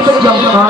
Ito jump ka.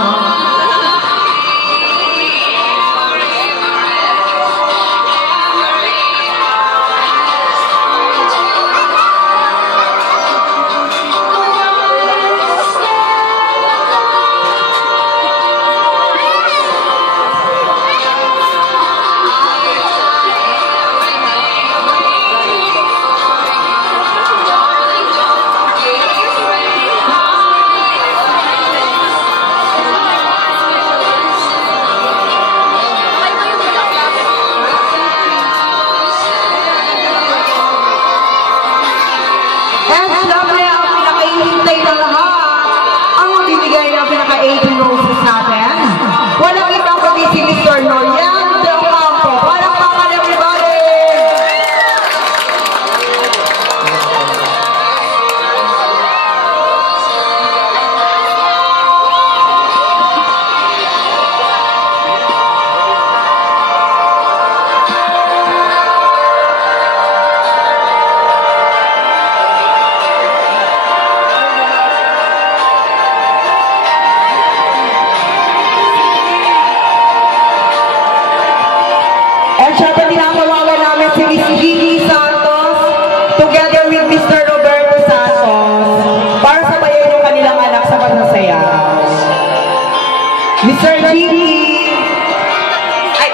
Mr. Gigi,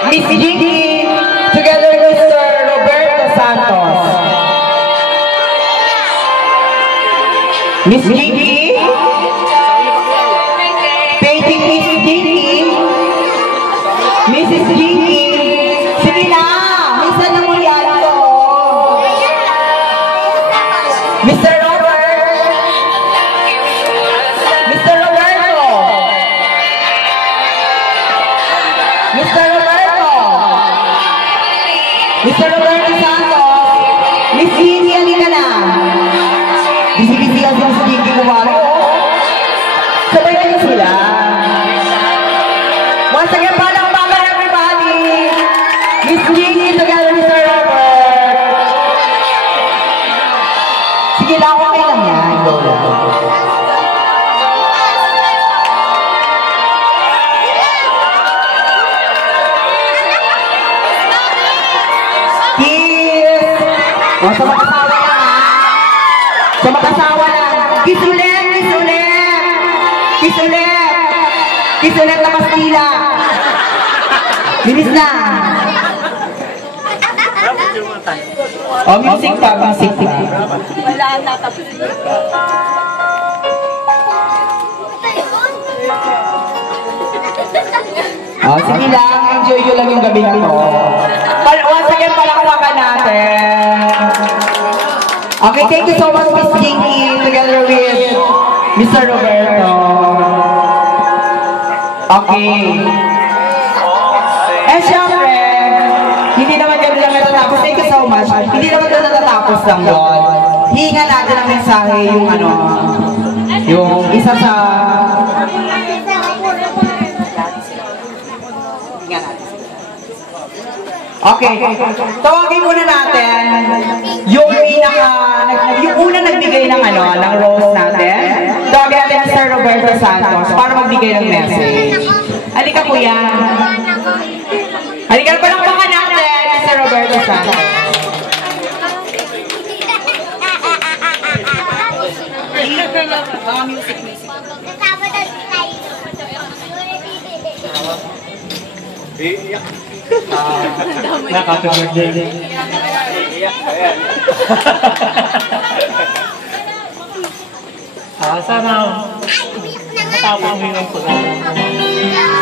Miss Gigi, together with Mr. Roberto Santos. Miss Gigi, painting Miss Gigi, Mrs. Gigi, sige na, minsan na mo yan to. Mr. Mr. Roberto Santos, Miss Gigi, halika na. Bisi-bisi ang Miss Gigi kumaro. Sabay kayo sila. Once again, palakpakan everybody. Miss Gigi together with Mr. Robert. Sige lang, okay lang yan. Go lang. O, sa mag-asawa lang ha. Sa mag-asawa lang. Kiss ulit, kiss ulit. Kiss ulit. Kiss ulit na pastila. Bilis na. O, music pa, music pa. Wala na tapos. O, sige lang. Enjoy nyo lang yung gabi na to. Once again, palakpakan natin. Okay, thank you so much, Miss Gigi, together with Mr. Roberto. Okay. Eh, syempre, hindi naman kami lang natatapos. Thank you so much. Hindi naman kami natatapos lang yun. Hihinga natin ang mensahe yung ano, yung isa sa... Okay, tawagin muna natin yung una nagbigay ng ano, ng rose natin. Tawagin natin Mr. Roberto Santos para magbigay ng message. Halika kuya. Halika, palakpakan natin Mr. Roberto Santos. Music. Happy birthday. Sana matapos mo yung pula.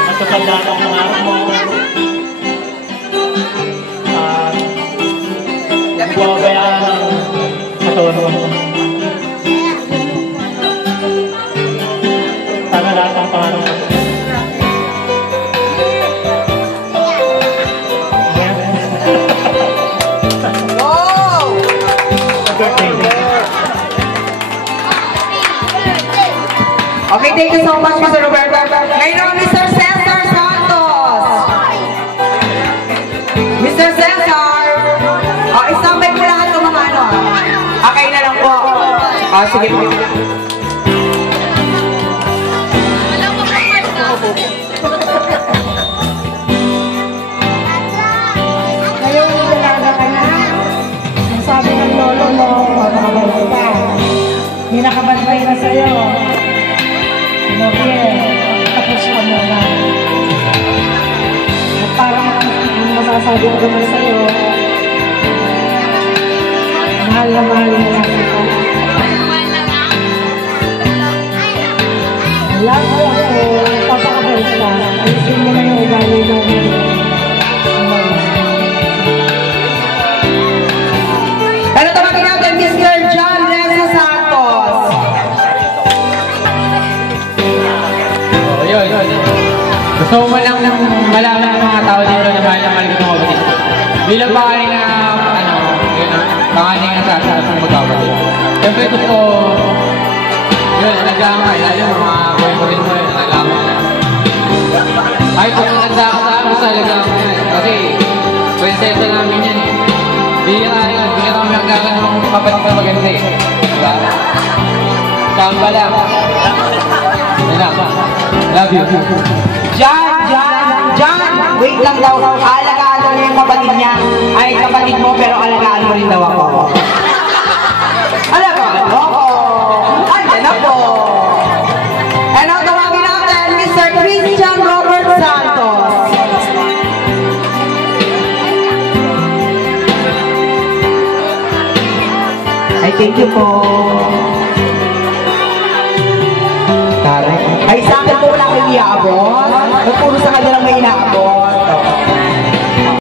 Matupad na ang pangarap mo. Buwabayaan ang katawan mo. Sana lahat ang pangarap mo. Okay, thank you so much, Mr. Roberto. Ngayon naman, Mr. Cesar Santos. Mr. Cesar, isambay po lahat ng mga ano. Okay na lang po. Sige po. Ngayon, dalaga ka na. Ang sabi ng lolo mo, makakabalik ka. May nakabantay na sa'yo. Sinabi, tapos ka muna. At parang ang masasabi ko naman sa'yo, mahal na lang kita. Love mo ako, papakabalik ka. Alisin mo na yung ugali mo. Pero tawagin natin Mr. John Reza Santos. Yun. Gusto mo lang malaman ng mga tao dito na mahal na mahal ko ng kapatid. Bilang pangaling na, pangaling na sa asang magkapatid. Siyempre gusto ko, yun, nagdaan ka, lalo mga boyfriend mo yun, nalaman na. Ay, kung nagdaan ka sa amin talaga, kasi, prinsesa namin yan eh. Bihira kami magkakan ng kapatid na maganda eh. Diba? Kamba lang. Love you. John, wait lang daw. Alagaan daw niya yung kapatid niya. Ay, kapatid mo, pero alagaan mo rin daw ako. Alagaan mo ako. Andyan na po. And now, tawagin natin, Mr. Christian Robert Santos. Ay, thank you po. Taray. Ay, sa akin po wala kayo iaabot. Puro sa kanya lang may inaabot.